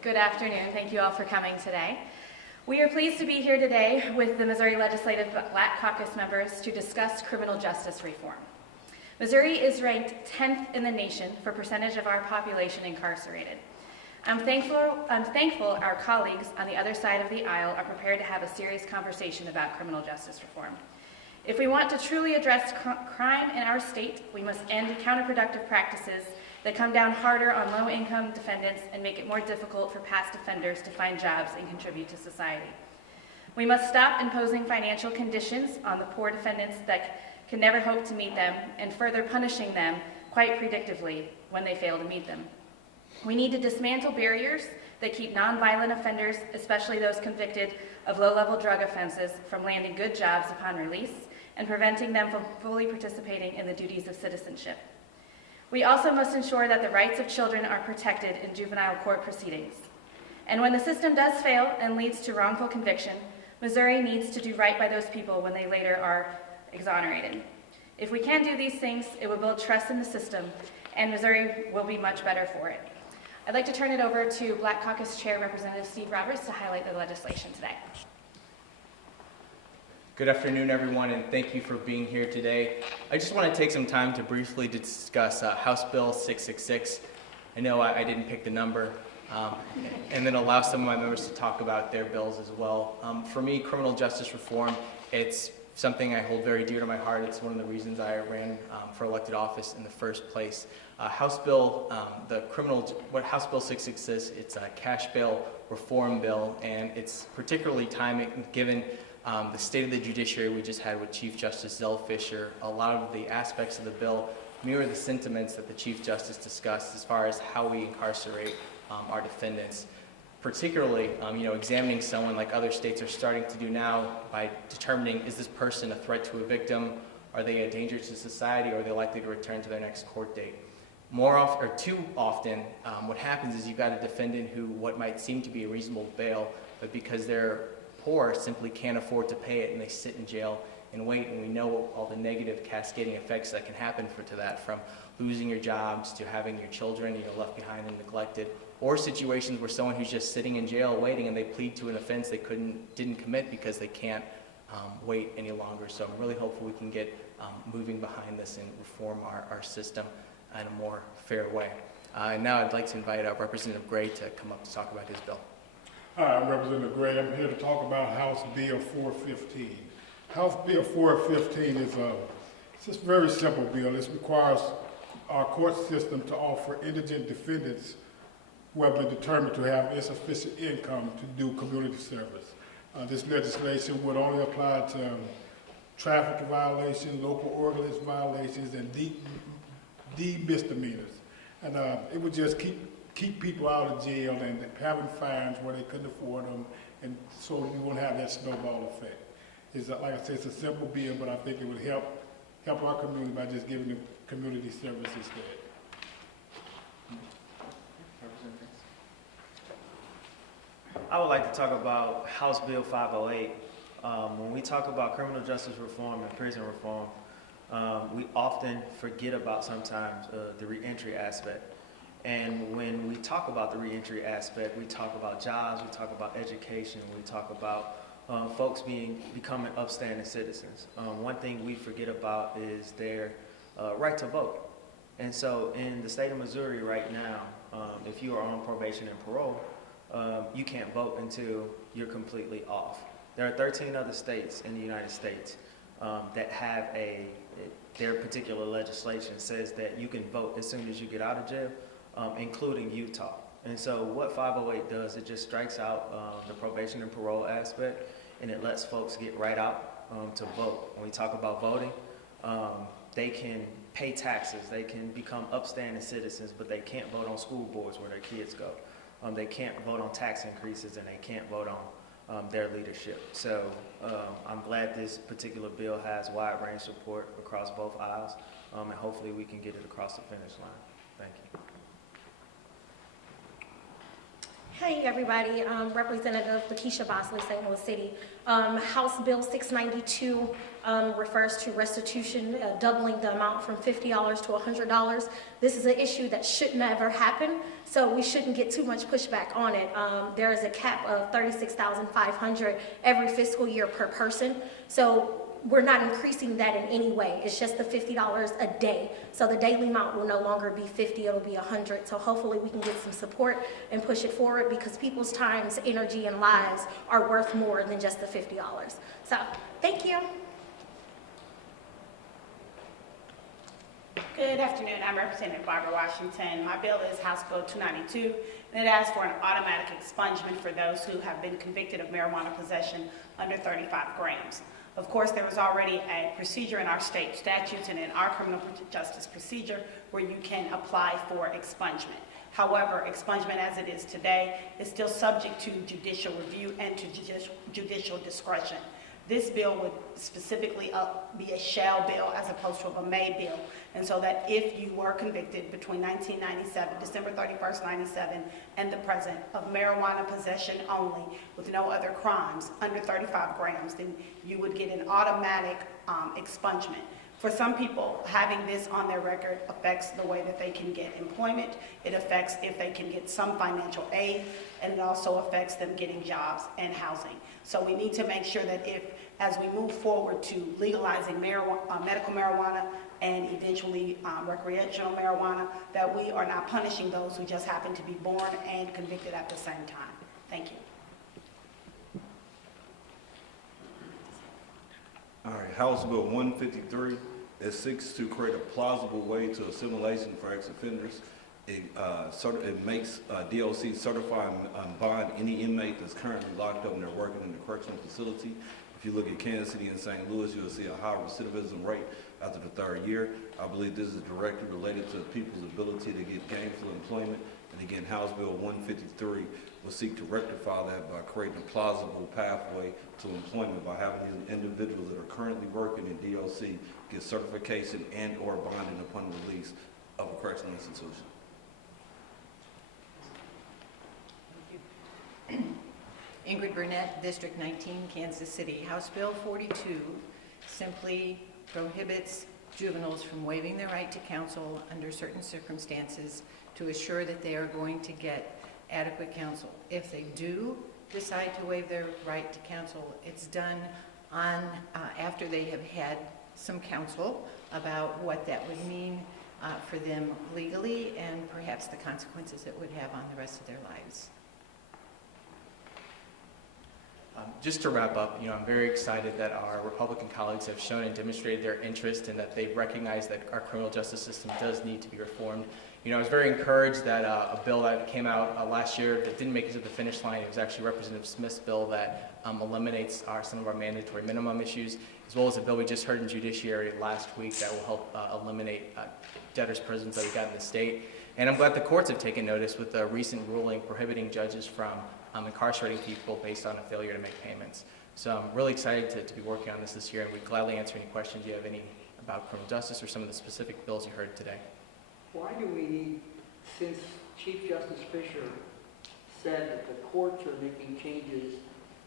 Good afternoon. Thank you all for coming today. We are pleased to be here today with the Missouri Legislative Black Caucus members to discuss criminal justice reform. Missouri is ranked 10th in the nation for percentage of our population incarcerated. I'm thankful our colleagues on the other side of the aisle are prepared to have a serious conversation about criminal justice reform. If we want to truly address crime in our state, we must end counterproductive practices that come down harder on low-income defendants and make it more difficult for past offenders to find jobs and contribute to society. We must stop imposing financial conditions on the poor defendants that can never hope to meet them and further punishing them quite predictably when they fail to meet them. We need to dismantle barriers that keep nonviolent offenders, especially those convicted of low-level drug offenses, from landing good jobs upon release and preventing them from fully participating in the duties of citizenship. We also must ensure that the rights of children are protected in juvenile court proceedings. And when the system does fail and leads to wrongful conviction, Missouri needs to do right by those people when they later are exonerated. If we can do these things, it will build trust in the system, and Missouri will be much better for it. I'd like to turn it over to Black Caucus Chair Representative Steve Roberts to highlight the legislation today. Good afternoon, everyone, and thank you for being here today. I just want to take some time to briefly discuss House Bill 666. I know I didn't pick the number, and then allow some of my members to talk about their bills as well. For me, criminal justice reform, it's something I hold very dear to my heart. It's one of the reasons I ran for elected office in the first place. House Bill 666 is, it's a cash bail reform bill, and it's particularly timely given the state of the judiciary we just had with Chief Justice Zell Fisher. A lot of the aspects of the bill mirror the sentiments that the Chief Justice discussed as far as how we incarcerate our defendants. Particularly, examining someone like other states are starting to do now by determining, is this person a threat to a victim? Are they a danger to society? Or are they likely to return to their next court date? Too often, what happens is you've got a defendant who what might seem to be a reasonable bail, but because they're poor, simply can't afford to pay it, and they sit in jail and wait. And we know all the negative cascading effects that can happen to that, from losing your jobs to having your children left behind and neglected, or situations where someone who's just sitting in jail waiting and they plead to an offense they didn't commit because they can't wait any longer. So I'm really hopeful we can get moving behind this and reform our system in a more fair way. And now I'd like to invite Representative Gray to come up to talk about his bill. Hi, I'm Representative Gray. I'm here to talk about House Bill 415. House Bill 415 is just a very simple bill. It requires our court system to offer indigent defendants who have been determined to have insufficient income to do community service. This legislation would only apply to traffic violations, local ordinance violations, and deed misdemeanors. And it would just keep people out of jail and having fines where they couldn't afford them, and so you won't have that snowball effect. It's like I said, it's a simple bill, but I think it would help our community by just giving them community service instead. I would like to talk about House Bill 508. When we talk about criminal justice reform and prison reform, we often forget about sometimes the reentry aspect. And when we talk about the reentry aspect, we talk about jobs, we talk about education, we talk about folks becoming upstanding citizens. One thing we forget about is their right to vote. And so in the state of Missouri right now, if you are on probation and parole, you can't vote until you're completely off. There are 13 other states in the United States that have their particular legislation says that you can vote as soon as you get out of jail, including Utah. And so what 508 does, it just strikes out the probation and parole aspect, and it lets folks get right out to vote. When we talk about voting, they can pay taxes, they can become upstanding citizens, but they can't vote on school boards where their kids go. They can't vote on tax increases, and they can't vote on their leadership. So I'm glad this particular bill has wide range support across both aisles, and hopefully we can get it across the finish line. Thank you. Hey everybody, Representative Lakeisha Bosley, St. Louis City. House Bill 692 refers to restitution, doubling the amount from $50 to $100. This is an issue that should never happen, so we shouldn't get too much pushback on it. There is a cap of $36,500 every fiscal year per person, so we're not increasing that in any way. It's just the $50 a day. So the daily amount will no longer be 50, it'll be 100. So hopefully we can get some support and push it forward because people's times, energy, and lives are worth more than just the $50. So thank you. Good afternoon. I'm Representative Barbara Washington. My bill is House Bill 292, and it asks for an automatic expungement for those who have been convicted of marijuana possession under 35 grams. Of course, there was already a procedure in our state statutes and in our criminal justice procedure where you can apply for expungement. However, expungement as it is today is still subject to judicial review and to judicial discretion. This bill would specifically be a shall bill as opposed to a may bill. And so that if you were convicted between 1997, December 31st, 97, and the present of marijuana possession only with no other crimes under 35 grams, then you would get an automatic expungement. For some people, having this on their record affects the way that they can get employment. It affects if they can get some financial aid, and it also affects them getting jobs and housing. So we need to make sure that as we move forward to legalizing medical marijuana and eventually recreational marijuana, that we are not punishing those who just happen to be born and convicted at the same time. Thank you. All right, House Bill 153, it seeks to create a plausible way to assimilation for ex-offenders. It makes DLC certify and bond any inmate that's currently locked up and they're working in the correctional facility. If you look at Kansas City and St. Louis, you'll see a high recidivism rate after the third year. I believe this is directly related to people's ability to get gainful employment. And again, House Bill 153 will seek to rectify that by creating a plausible pathway to employment by having these individuals that are currently working in DLC get certification and or bonding upon release of a correctional institution. Ingrid Burnett, District 19, Kansas City. House Bill 42 simply prohibits juveniles from waiving their right to counsel under certain circumstances to assure that they are going to get adequate counsel. If they do decide to waive their right to counsel, it's done on after they have had some counsel about what that would mean for them legally and perhaps the consequences it would have on the rest of their lives. Just to wrap up, I'm very excited that our Republican colleagues have shown and demonstrated their interest and that they recognize that our criminal justice system does need to be reformed. I was very encouraged that a bill that came out last year that didn't make it to the finish line, it was actually Representative Smith's bill that eliminates some of our mandatory minimum issues, as well as a bill we just heard in Judiciary last week that will help eliminate debtors' prisons that we got in the state. And I'm glad the courts have taken notice with the recent ruling prohibiting judges from incarcerating people based on a failure to make payments. So I'm really excited to be working on this year, and we'd gladly answer any questions you have about criminal justice or some of the specific bills you heard today. Why do we need, since Chief Justice Fisher said that the courts are making changes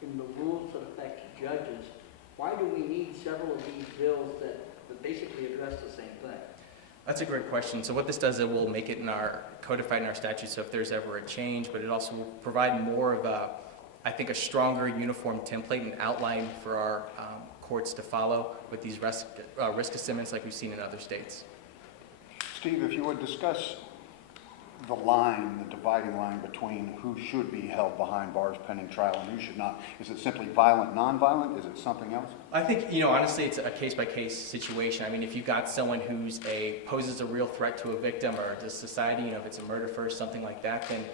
in the rules that affect judges, why do we need several of these bills that basically address the same thing? That's a great question. So what this does, it will make it codified in our statute, so if there's ever a change, but it also will provide more of a stronger uniform template and outline for our courts to follow with these risk assessments like we've seen in other states. Steve, if you would discuss the dividing line between who should be held behind bars pending trial and who should not. Is it simply violent, non-violent? Is it something else? I think, honestly, it's a case-by-case situation. I mean, if you've got someone who's poses a real threat to a victim or to society, if it's a murder first, something like that, then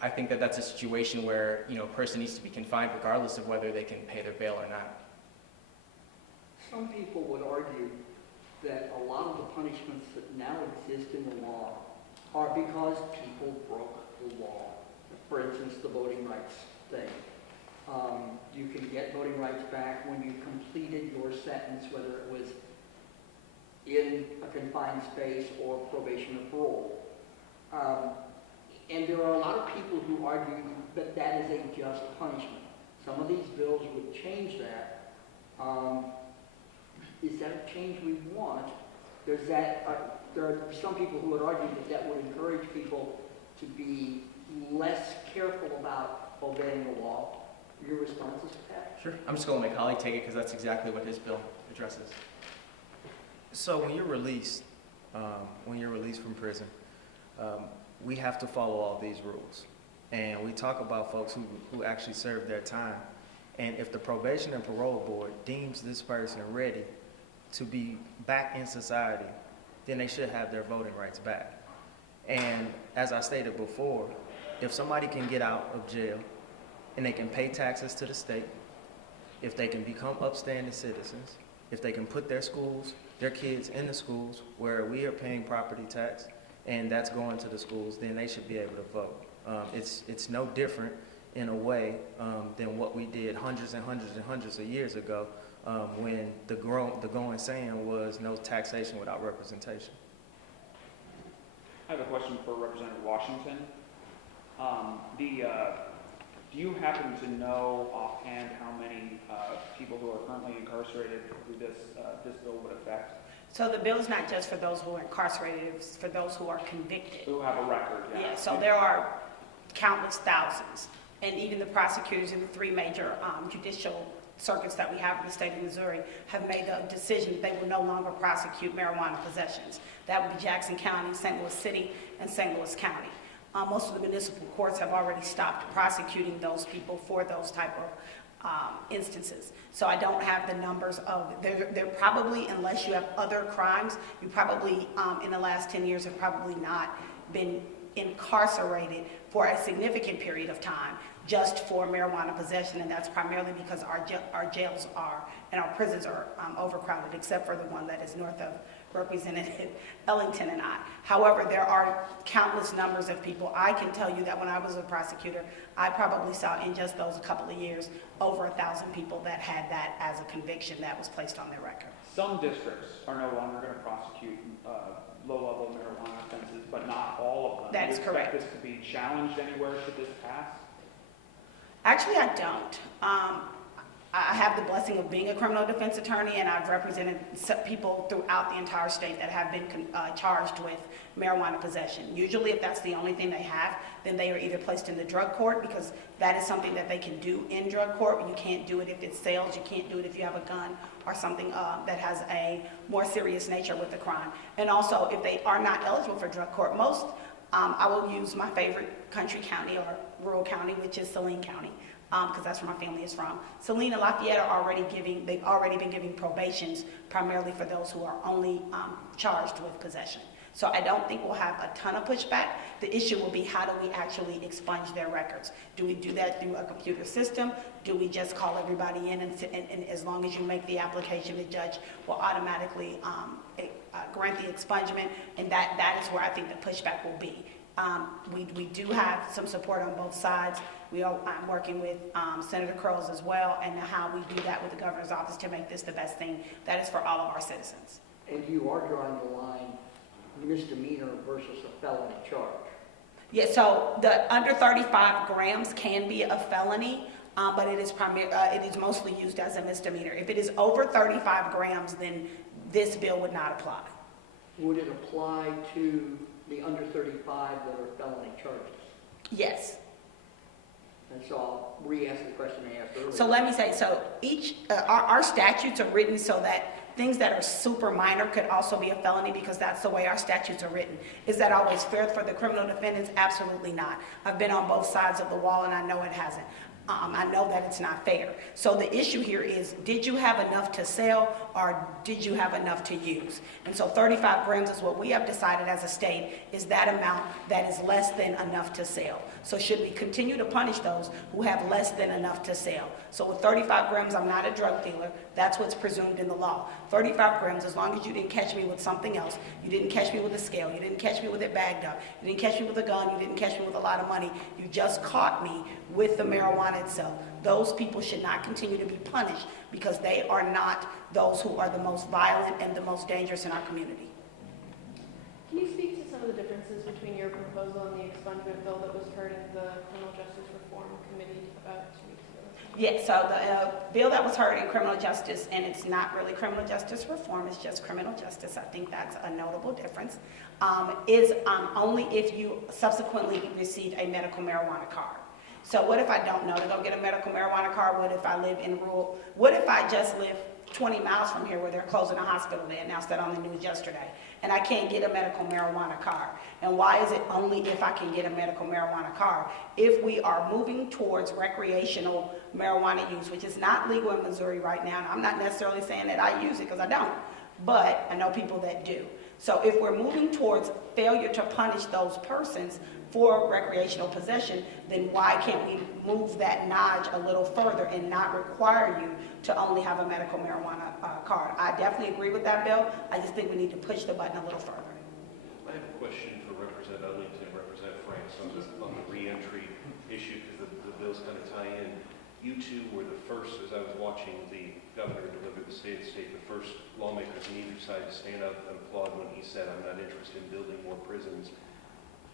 I think that's a situation where, a person needs to be confined regardless of whether they can pay their bail or not. Some people would argue that a lot of the punishments that now exist in the law are because people broke the law. For instance, the voting rights thing. You can get voting rights back when you completed your sentence, whether it was in a confined space or probation or parole. And there are a lot of people who argue that that is a just punishment. Some of these bills would change that. Is that a change we want? There are some people who would argue that that would encourage people to be less careful about obeying the law. Your responses to that? Sure. I'm just going to let my colleague take it because that's exactly what his bill addresses. So when you're released from prison, we have to follow all these rules. And we talk about folks who actually serve their time. And if the probation and parole board deems this person ready to be back in society, then they should have their voting rights back. And as I stated before, if somebody can get out of jail and they can pay taxes to the state, if they can become upstanding citizens, if they can put their kids in the schools where we are paying property tax and that's going to the schools, then they should be able to vote. It's no different in a way than what we did hundreds and hundreds and hundreds of years ago when the going saying was no taxation without representation. I have a question for Representative Washington. Do you happen to know offhand how many people who are currently incarcerated who this bill would affect? So the bill is not just for those who are incarcerated, it's for those who are convicted. Who have a record? Yeah, so there are countless thousands. And even the prosecutors in the three major judicial circuits that we have in the state of Missouri have made the decision that they will no longer prosecute marijuana possessions. That would be Jackson County, St. Louis City, and St. Louis County. Most of the municipal courts have already stopped prosecuting those people for those type of instances. So I don't have the numbers of, they're probably, unless you have other crimes, you probably in the last 10 years have probably not been incarcerated for a significant period of time just for marijuana possession, and that's primarily because our jails are and our prisons are overcrowded, except for the one that is north of Representative Ellington and I. However, there are countless numbers of people. I can tell you that when I was a prosecutor, I probably saw in just those couple of years over 1,000 people that had that as a conviction that was placed on their record. Some districts are no longer going to prosecute low-level marijuana offenses, but not all of them. That's correct. Do you expect this to be challenged anywhere should this pass? Actually, I don't. I have the blessing of being a criminal defense attorney, and I've represented people throughout the entire state that have been charged with marijuana possession. Usually, if that's the only thing they have, then they are either placed in the drug court, because that is something that they can do in drug court. You can't do it if it's sales, you can't do it if you have a gun or something that has a more serious nature with the crime. And also, if they are not eligible for drug court, I will use my favorite country county or rural county, which is Saline County, because that's where my family is from. Saline and Lafayette they've already been giving probations primarily for those who are only charged with possession. So I don't think we'll have a ton of pushback. The issue will be, how do we actually expunge their records? Do we do that through a computer system? Do we just call everybody in, and as long as you make the application, the judge will automatically grant the expungement? And that is where I think the pushback will be. We do have some support on both sides. I'm working with Senator Curls as well, and how we do that with the governor's office to make this the best thing that is for all of our citizens. And you are drawing the line misdemeanor versus a felony charge. Yeah, so the under 35 grams can be a felony, but it is mostly used as a misdemeanor. If it is over 35 grams, then this bill would not apply. Would it apply to the under 35 that are felony charges? Yes. And so I'll re-ask the question I asked earlier. So let me say, so our statutes are written so that things that are super minor could also be a felony, because that's the way our statutes are written. Is that always fair for the criminal defendants? Absolutely not. I've been on both sides of the wall, and I know it hasn't. I know that it's not fair. So the issue here is, did you have enough to sell, or did you have enough to use? And so 35 grams is what we have decided as a state is that amount that is less than enough to sell. So should we continue to punish those who have less than enough to sell? So with 35 grams, I'm not a drug dealer. That's what's presumed in the law. 35 grams, as long as you didn't catch me with something else, you didn't catch me with a scale, you didn't catch me with it bagged up, you didn't catch me with a gun, you didn't catch me with a lot of money, you just caught me with the marijuana itself. Those people should not continue to be punished, because they are not those who are the most violent and the most dangerous in our community. Can you speak to some of the differences between your proposal and the expungement bill that was heard in the criminal justice reform Yeah, so the bill that was heard in criminal justice, and it's not really criminal justice reform, it's just criminal justice, I think that's a notable difference, is only if you subsequently receive a medical marijuana card. So what if I don't know to go get a medical marijuana card? What if I live in rural? What if I just live 20 miles from here where they're closing a hospital? They announced that on the news yesterday. And I can't get a medical marijuana card. And why is it only if I can get a medical marijuana card? If we are moving towards recreational marijuana use, which is not legal in Missouri right now, and I'm not necessarily saying that I use it because I don't, but I know people that do. So if we're moving towards failure to punish those persons for recreational possession, then why can't we move that notch a little further and not require you to only have a medical marijuana card? I definitely agree with that bill. I just think we need to push the button a little further. I have a question for Representative Ellington and Representative Franks on the reentry issue, because the bills kind of tie in. You two were the first, as I was watching the governor deliver the state, the first lawmakers on either side to stand up and applaud when he said, "I'm not interested in building more prisons."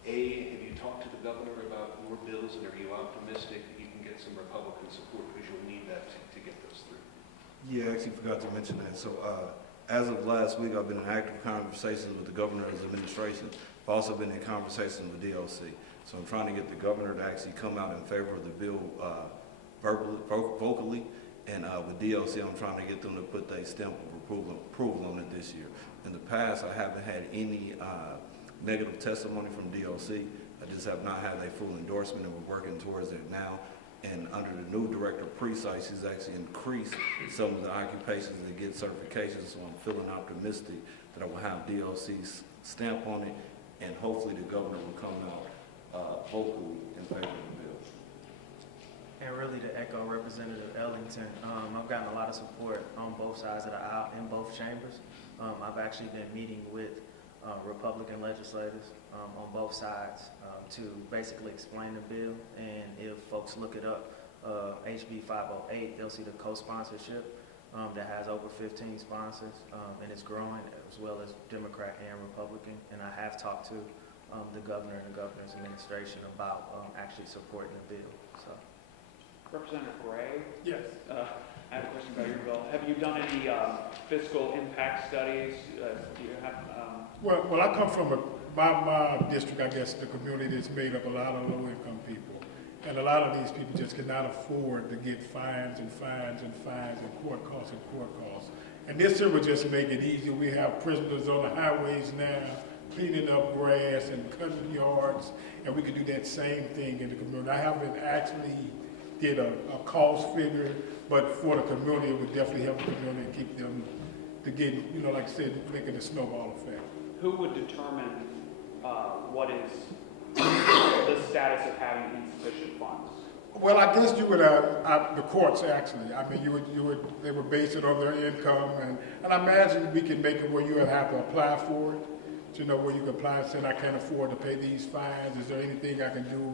Have you talked to the governor about your bills, and are you optimistic that you can get some Republican support, because you'll need that to get those through? Yeah, I actually forgot to mention that. So as of last week, I've been in active conversations with the governor's administration. I've also been in conversations with DLC. So I'm trying to get the governor to actually come out in favor of the bill vocally. And with DLC, I'm trying to get them to put their stamp of approval on it this year. In the past, I haven't had any negative testimony from DLC. I just have not had a full endorsement, and we're working towards it now. And under the new director of pre-sites, he's actually increased some of the occupations that get certifications. So I'm feeling optimistic that I will have DLC's stamp on it, and hopefully the governor will come out vocally in favor of the bill. And really, to echo Representative Ellington, I've gotten a lot of support on both sides of the aisle in both chambers. I've actually been meeting with Republican legislators on both sides to basically explain the bill. And if folks look it up, HB 508, they'll see the co-sponsorship that has over 15 sponsors, and it's growing, as well as Democrat and Republican. And I have talked to the governor and the governor's administration about actually supporting the bill. So. Representative Gray, Yes. I have a question about your bill. Have you done any fiscal impact studies? Do you have? Well, I come from my district, I guess, the community is made up a lot of low-income people. And a lot of these people just cannot afford to get fines and fines and fines and court costs and court costs. And this here would just make it easier. We have prisoners on the highways now, cleaning up grass and cutting yards, and we could do that same thing in the community. I haven't actually did a cost figure, but for the community, it would definitely help the community and keep them to get, like I said, making a snowball effect. Who would determine what is the status of having insufficient funds? Well, I guess you would, the courts actually. I mean, they would base it on their income, and I imagine we can make it where you would have to apply for it. Where you can apply and say, I can't afford to pay these fines. Is there anything I can do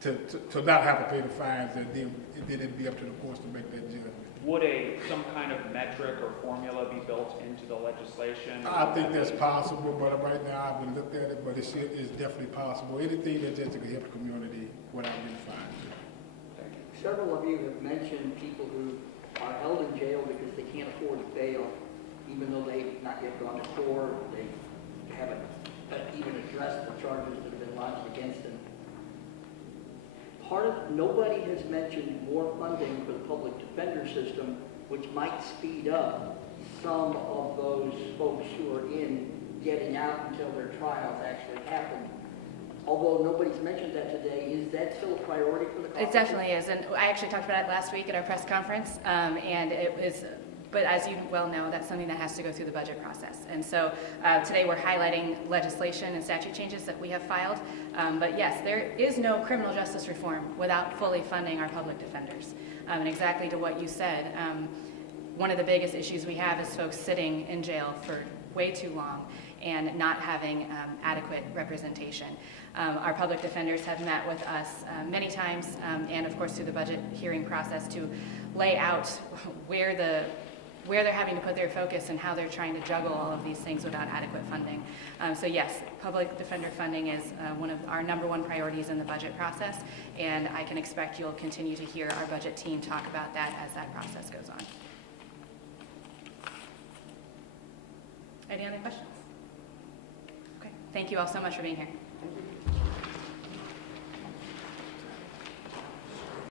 to not have to pay the fines, and then it'd be up to the courts to make that judgment. Would some kind of metric or formula be built into the legislation? I think that's possible, but right now I haven't looked at it, but it's definitely possible. Anything that just can help the community without getting fined. Several of you have mentioned people who are held in jail because they can't afford bail, even though they've not yet gone to court, they haven't even addressed the charges that have been lodged against them. Nobody has mentioned more funding for the public defender system, which might speed up some of those folks who are in getting out until their trials actually happen. Although nobody's mentioned that today, is that still a priority for the Congress? It definitely is, and I actually talked about it last week at our press conference, and it was. But as you well know, that's something that has to go through the budget process. And so today we're highlighting legislation and statute changes that we have filed. But yes, there is no criminal justice reform without fully funding our public defenders. And exactly to what you said, one of the biggest issues we have is folks sitting in jail for way too long and not having adequate representation. Our public defenders have met with us many times, and of course through the budget hearing process, to lay out where the where they're having to put their focus and how they're trying to juggle all of these things without adequate funding. So yes, public defender funding is one of our #1 priorities in the budget process, and I can expect you'll continue to hear our budget team talk about that as that process goes on. Any other questions? Okay, thank you all so much for being here.